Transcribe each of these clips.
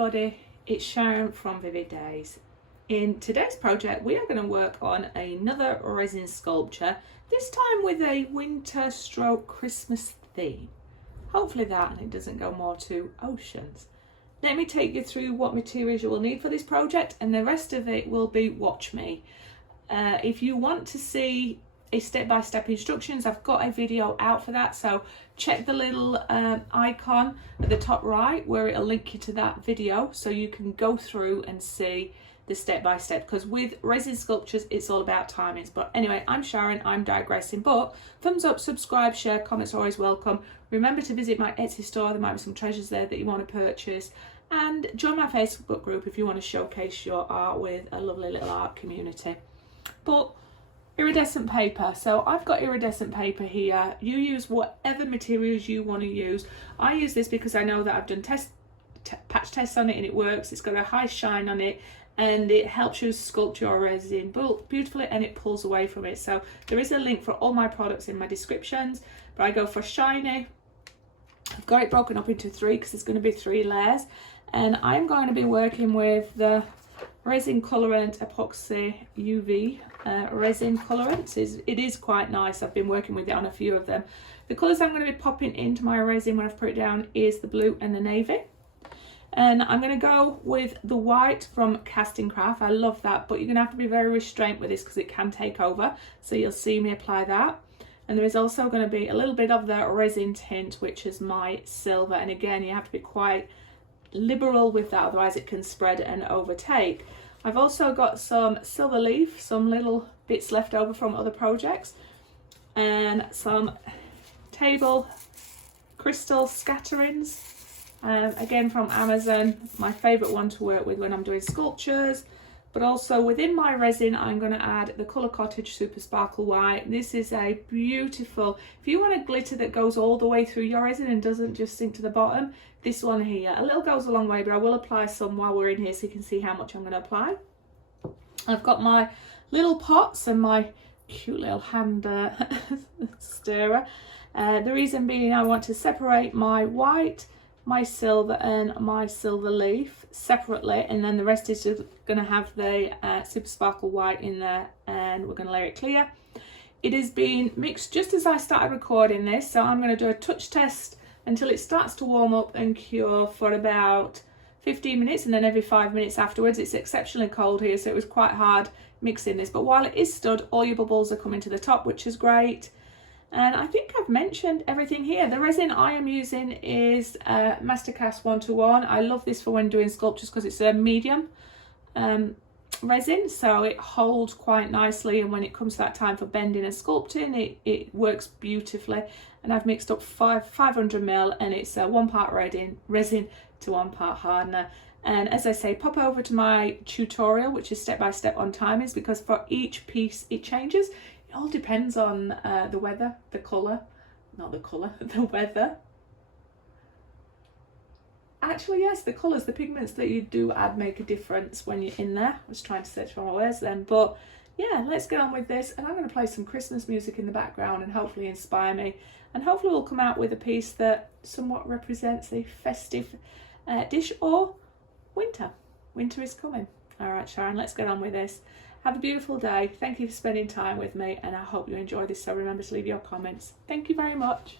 everybody, it's Sharon from Vivid Days. In today's project we are going to work on another resin sculpture, this time with a winter stroke Christmas theme. Hopefully that and it doesn't go more to oceans. Let me take you through what materials you will need for this project, and the rest of it will be watch me. If you want to see a step-by-step instructions, I've got a video out for that, so check the little icon at the top right where it'll link you to that video so you can go through and see the step-by-step, because with resin sculptures it's all about timings. But anyway, I'm Sharon, I'm digressing, but thumbs up, subscribe, share, comments are always welcome. Remember to visit my Etsy store, there might be some treasures there that you want to purchase, and join my Facebook group if you want to showcase your art with a lovely little art community. But iridescent paper, so I've got iridescent paper here. You use whatever materials you want to use. I use this because I know that I've done patch tests on it and it works. It's got a high shine on it and it helps you sculpt your resin beautifully, and it pulls away from it. So there is a link for all my products in my descriptions, but I go for shiny. I've got it broken up into 3 because there's going to be 3 layers, and I'm going to be working with the Resin Colorant Epoxy UV resin colorants. It is quite nice. I've been working with it on a few of them. The colours I'm going to be popping into my resin when I've put it down is the blue and the navy, and I'm going to go with the white from Casting Craft. I love that, but you're going to have to be very restrained with this because it can take over, so you'll see me apply that. And there is also going to be a little bit of the resin tint, which is my silver, and again you have to be quite liberal with that, otherwise it can spread and overtake. I've also got some silver leaf, some little bits left over from other projects, and some table crystal scatterings, again from Amazon, my favourite one to work with when I'm doing sculptures. But also within my resin I'm going to add the Colour Cottage Super Sparkle White. This is a beautiful, if you want a glitter that goes all the way through your resin and doesn't just sink to the bottom, this one here, a little goes a long way, but I will apply some while we're in here so you can see how much I'm going to apply. I've got my little pots and my cute little hand stirrer. The reason being I want to separate my white, my silver and my silver leaf separately, and then the rest is just going to have the Super Sparkle White in there, and we're going to layer it clear. It is being mixed just as I started recording this, so I'm going to do a touch test until it starts to warm up and cure for about 15 minutes, and then every 5 minutes afterwards. It's exceptionally cold here, so it was quite hard mixing this, but while it is stood, all your bubbles are coming to the top, which is great. And I think I've mentioned everything here. The resin I am using is Mastercast 121. I love this for when doing sculptures because it's a medium resin, so it holds quite nicely, and when it comes to that time for bending and sculpting, it works beautifully. And I've mixed up 500 ml, and it's 1 part resin to 1 part hardener. And as I say, pop over to my tutorial, which is step-by-step on timings, because for each piece it changes. It all depends on the weather, the colour, not the colour, the weather. Actually, yes, the colours, the pigments that you do add make a difference when you're in there. I was trying to search for my words then, but yeah, let's get on with this. And I'm going to play some Christmas music in the background and hopefully inspire me. And hopefully we'll come out with a piece that somewhat represents a festive dish or winter. Winter is coming. All right, Sharon, let's get on with this. Have a beautiful day. Thank you for spending time with me, and I hope you enjoy this, so remember to leave your comments. Thank you very much.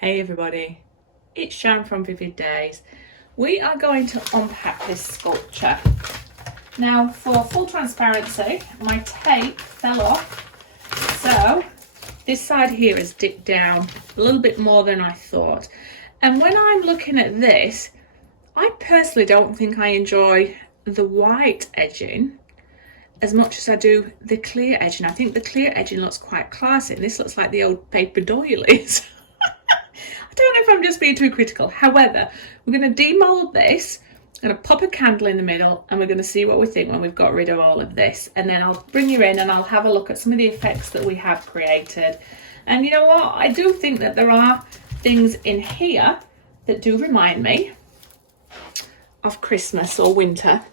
Hey everybody, it's Sharon from Vivid Days. We are going to unpack this sculpture. Now, for full transparency, my tape fell off, so this side here is dipped down a little bit more than I thought. And when I'm looking at this, I personally don't think I enjoy the white edging as much as I do the clear edging. I think the clear edging looks quite classy, and this looks like the old paper doilies. I don't know if I'm just being too critical. However, we're going to demold this. I'm going to pop a candle in the middle, and we're going to see what we think when we've got rid of all of this. And then I'll bring you in and I'll have a look at some of the effects that we have created. And you know what? I do think that there are things in here that do remind me of Christmas or winter.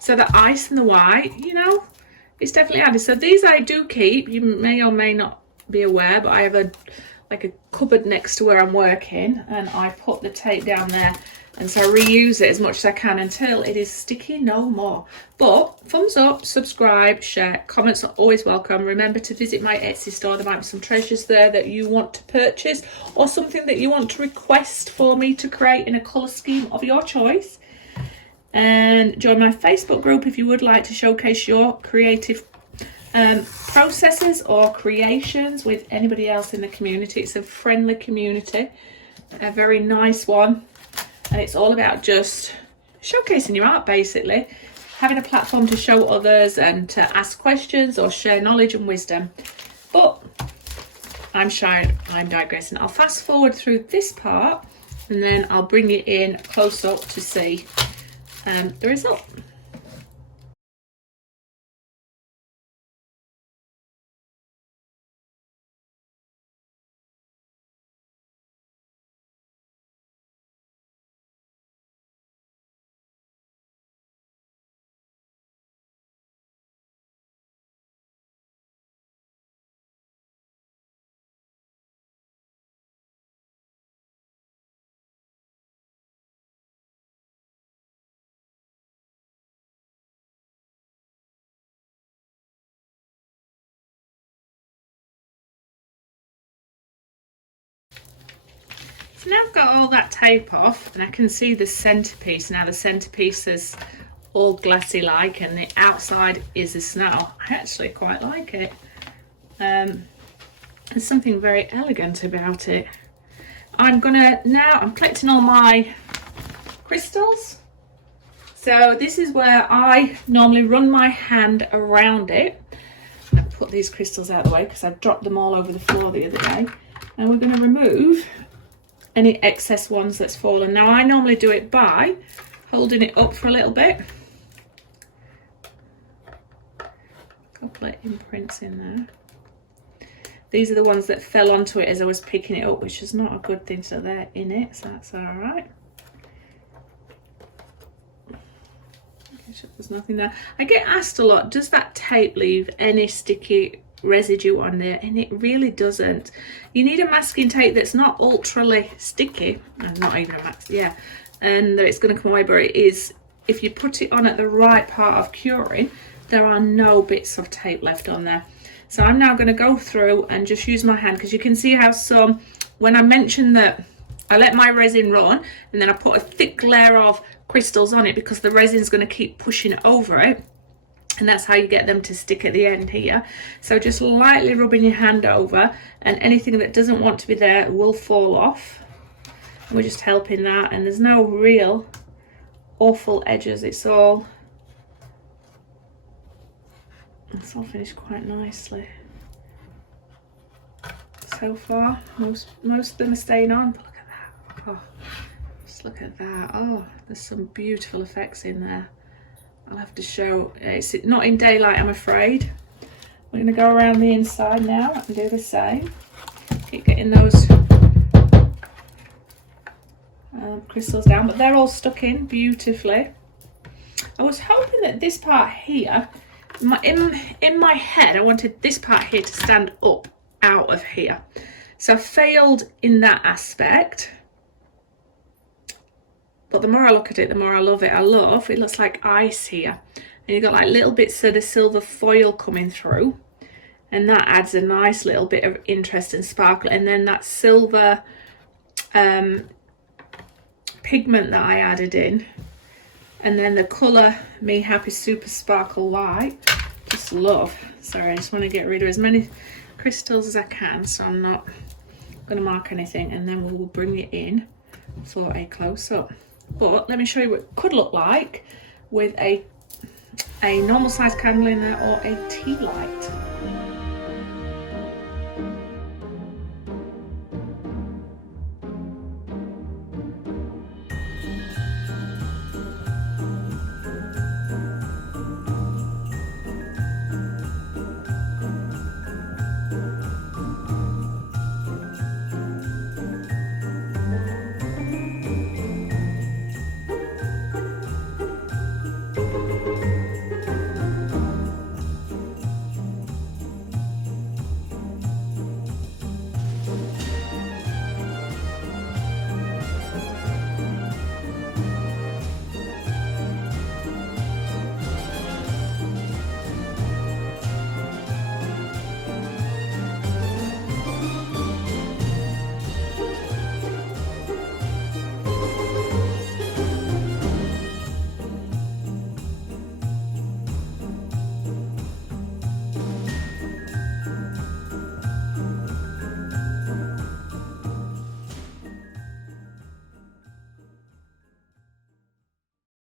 So the ice and the white, you know, it's definitely added. So these I do keep. You may or may not be aware, but I have a cupboard next to where I'm working, and I put the tape down there, and so I reuse it as much as I can until it is sticky no more. But thumbs up, subscribe, share, comments are always welcome. Remember to visit my Etsy store. There might be some treasures there that you want to purchase, or something that you want to request for me to create in a colour scheme of your choice. And join my Facebook group if you would like to showcase your creative processes or creations with anybody else in the community. It's a friendly community, a very nice one, and it's all about just showcasing your art, basically having a platform to show others and to ask questions or share knowledge and wisdom. But I'm Sharon, I'm digressing. I'll fast forward through this part and then I'll bring you in close up to see the result. So now I've got all that tape off and I can see the centerpiece. Now the centerpiece is all glassy like and the outside is the snow. I actually quite like it. There's something very elegant about it. I'm collecting all my crystals. So this is where I normally run my hand around it. I put these crystals out of the way because I dropped them all over the floor the other day. And we're going to remove any excess ones that's fallen. Now I normally do it by holding it up for a little bit. A couple of imprints in there. These are the ones that fell onto it as I was picking it up, which is not a good thing, so they're in it, so that's all right. There's nothing there. I get asked a lot, does that tape leave any sticky residue on there? And it really doesn't. You need a masking tape that's not ultra sticky, and not even a mask, yeah, and that it's going to come away, but it is, if you put it on at the right part of curing, there are no bits of tape left on there. So I'm now going to go through and just use my hand, because you can see how some, when I mentioned that I let my resin run and then I put a thick layer of crystals on it because the resin's going to keep pushing over it, and that's how you get them to stick at the end here. So just lightly rubbing your hand over, and anything that doesn't want to be there will fall off. And we're just helping that, and there's no real awful edges. It's all finished quite nicely so far. Most of them are staying on. But look at that. Oh, just look at that. Oh, there's some beautiful effects in there. I'll have to show. It's not in daylight, I'm afraid. We're going to go around the inside now and do the same. Keep getting those crystals down, but they're all stuck in beautifully. I was hoping that this part here, in my head, I wanted this part here to stand up out of here. So I failed in that aspect. But the more I look at it, the more I love it. It looks like ice here. And you've got like little bits of the silver foil coming through. And that adds a nice little bit of interest and sparkle. And then that silver pigment that I added in. And then the colour Me Happy Super Sparkle White. Just love. Sorry, I just want to get rid of as many crystals as I can, so I'm not going to mark anything. And then we will bring it in for a close-up. But let me show you what it could look like with a normal size candle in there or a tea light.